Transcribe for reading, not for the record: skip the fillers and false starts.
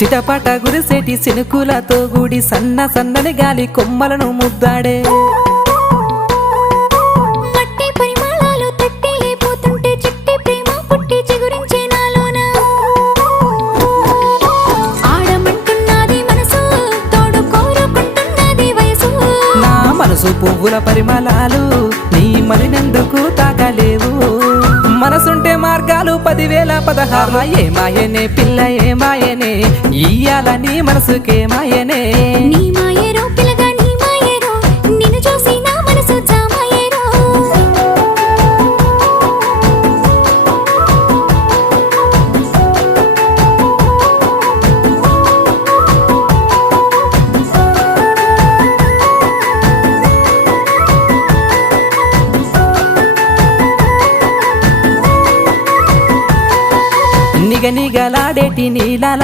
చిటపట గురిసేటి సినుకులతో గుడి సన్న సన్నని గాలి కొమ్మలను ముద్దాడే మట్టి పరిమళాలు తట్టి లేపోతుంటే చిట్టి ప్రేమ పుట్టి చిగురించే నాలోన ఆడమంటున్నది మనసు తోడు కోరుకుంటున్నది వయసు నా మనసు పువ్వుల పరిమళాలు నీ మలినందుకు తాగలేవు మనసుంటే మార్గాలు 10,016 ఏ మాయనే పిల్ల ఏ మాయనే ఇయ్యాల నీ మనసుకే మాయనే నీ మాయేరో పిల్లగా నీ మాయేరో నిన్ను చూసి నా మనసు జామాయేరో నిగనిగలాడేటి నీలాల